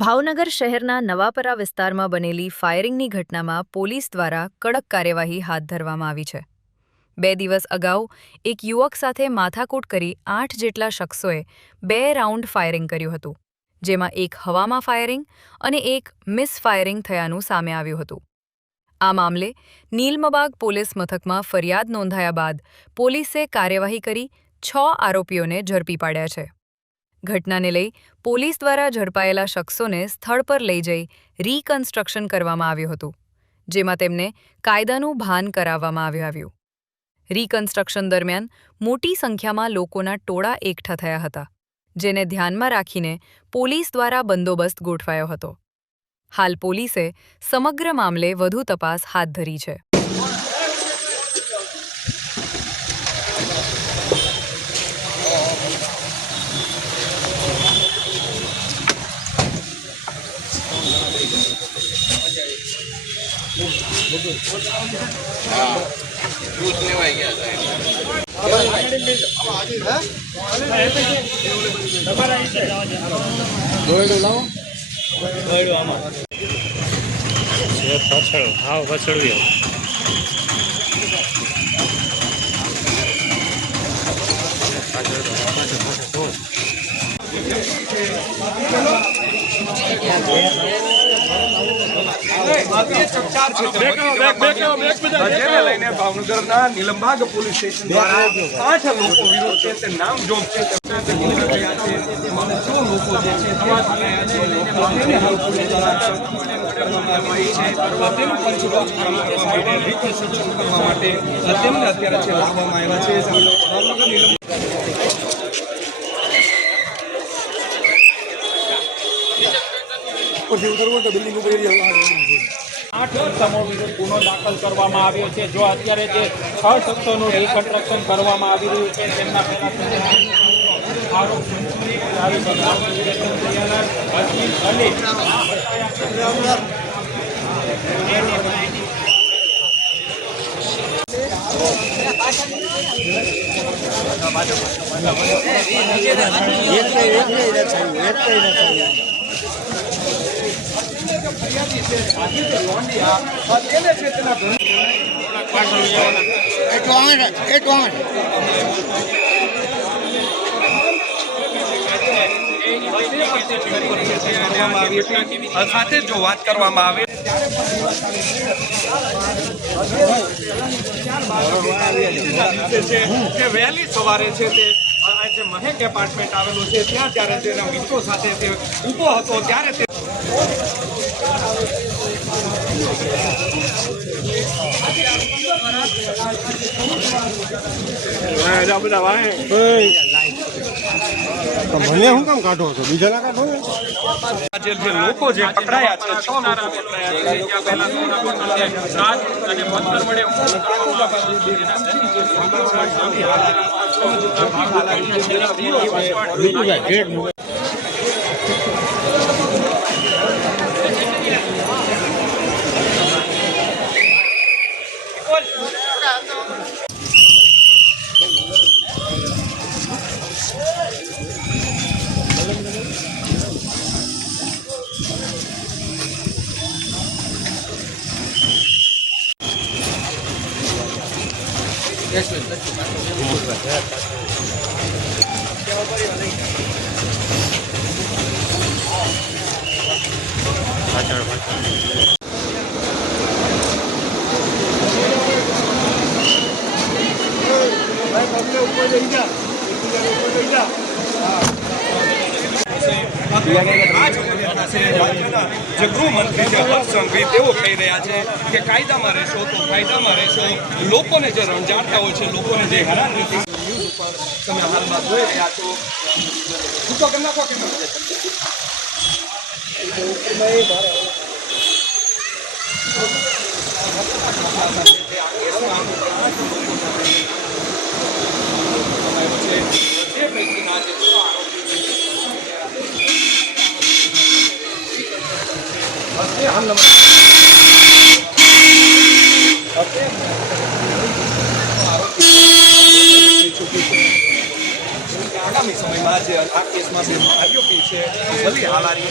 ભાવનગર શહેરના નવાપરા વિસ્તારમાં બનેલી ફાયરિંગની ઘટનામાં પોલીસ દ્વારા કડક કાર્યવાહી હાથ ધરવામાં આવી છે। 2 દિવસ અગાઉ એક યુવક સાથે માથાકૂટ કરી 8 જેટલા શખ્સોએ 2 રાઉન્ડ ફાયરિંગ કર્યું હતું, જેમાં એક હવામાં ફાયરિંગ અને એક મિસ ફાયરિંગ થયાનું સામે આવ્યું હતું। આ મામલે નીલમબાગ પોલીસ મથકમાં ફરિયાદ નોંધાયા બાદ પોલીસે કાર્યવાહી કરી 6 આરોપીઓને ઝડપી પાડ્યા છે। ઘટનાને લઈ પોલીસ દ્વારા ઝડપાયેલા શખ્સોને સ્થળ પર લઈ જઈ રીકન્સ્ટ્રક્શન કરવામાં આવ્યું હતું, જેમાં તેમને કાયદાનું ભાન કરાવવામાં આવ્યું। રીકન્સ્ટ્રક્શન દરમિયાન મોટી સંખ્યામાં લોકોના ટોળા એકઠા થયા હતા, જેને ધ્યાનમાં રાખીને પોલીસ દ્વારા બંદોબસ્ત ગોઠવાયો હતો। હાલ પોલીસે સમગ્ર મામલે વધુ તપાસ હાથ ધરી છે। ભાવનગરના નીલમબાગ પોલીસ સ્ટેશન દ્વારા 8 લોકો વિરુદ્ધ છે તે નામ જોગ છે તેમને અત્યારે છે લાવવામાં આવ્યા છે। 8 ઇસમો વિરુદ્ધ ગુનો દાખલ કરવામાં આવ્યો છે। જો અત્યારે જે 6 શખ્સોનું રીકન્સ્ટ્રક્શન કરવામાં આવી રહ્યું છે તેમના આરોપ સાથે જો વાત કરવામાં આવે કે વહેલી સવારે છે તે જે મહેક એપાર્ટમેન્ટ આવેલું છે ત્યાં ત્યારે તેના મિત્રો સાથે તે ઊભો હતો ત્યારે તે મને શું કામ કાઢો છો? બીજા ના કાઢો ને? જે લોકો જે પકડાયા છે 6 લોકો પકડાયા જે ગૃહમંત્રી છે હર્ષ સંઘવી તેઓ કહી રહ્યા છે કે કાયદામાં રહેશો તો કાયદામાં રહેશો। લોકોને જે રંજાડતા હોય છે, લોકોને જે હેરાનગતિ ન્યૂઝ ઉપર તમે હાલમાં જોઈ રહ્યા છો છૂટો કરી નાખો કે આગામી સમયમાં જે આ કેસમાં બે આરોપી છે ભલી હાલારી